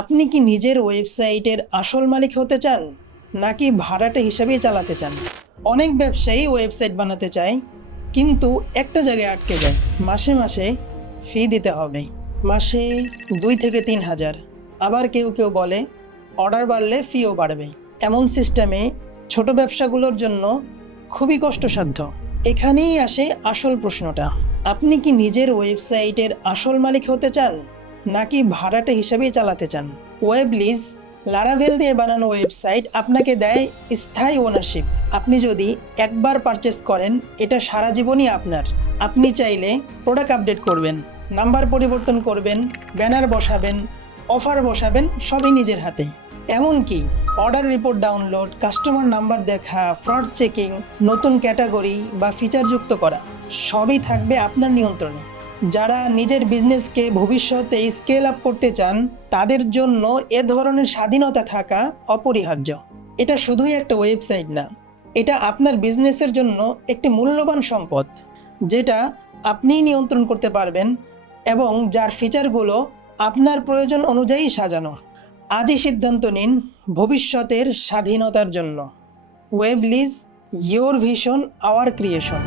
আপনি কি নিজের ওয়েবসাইটের আসল মালিক হতে চান নাকি ভাড়াটে হিসাবেই চালাতে চান? অনেক ব্যবসায়ী ওয়েবসাইট বানাতে চায় কিন্তু একটা জায়গায় আটকে যায়। মাসে মাসে ফি দিতে হবে, মাসে 2 থেকে 3 হাজার। আবার কেউ কেউ বলে অর্ডার বাড়লে ফিও বাড়বে। এমন সিস্টেমে ছোট ব্যবসাগুলোর জন্য খুবই কষ্টসাধ্য। এখানেই আসে আসল প্রশ্নটা, আপনি কি নিজের ওয়েবসাইটের আসল মালিক হতে চান নাকি ভাড়াটে হিসাবেই চালাতে চান? ওয়েবলিজ লারাভেল দিয়ে বানানো ওয়েবসাইট আপনাকে দেয় স্থায়ী ওনারশিপ। আপনি যদি একবার পারচেস করেন, এটা সারা জীবনই আপনার। আপনি চাইলে প্রোডাক্ট আপডেট করবেন, নাম্বার পরিবর্তন করবেন, ব্যানার বসাবেন, অফার বসাবেন, সবই নিজের হাতে। এমনকি order report download, customer number দেখা, ফ্রড চেকিং, নতুন ক্যাটাগরি বা ফিচার যুক্ত করা সবই থাকবে আপনার নিয়ন্ত্রণে। যারা নিজের বিজনেসকে ভবিষ্যতে স্কেল আপ করতে চান তাদের জন্য এ ধরনের স্বাধীনতা থাকা অপরিহার্য। এটা শুধুই একটা ওয়েবসাইট না, এটা আপনার বিজনেসের জন্য একটি মূল্যবান সম্পদ যেটা আপনিই নিয়ন্ত্রণ করতে পারবেন এবং যার ফিচারগুলো আপনার প্রয়োজন অনুযায়ী সাজানো। আজই সিদ্ধান্ত নিন ভবিষ্যতের স্বাধীনতার জন্য। ওয়েবলিজ, ইয়োর ভিশন, আওয়ার ক্রিয়েশন।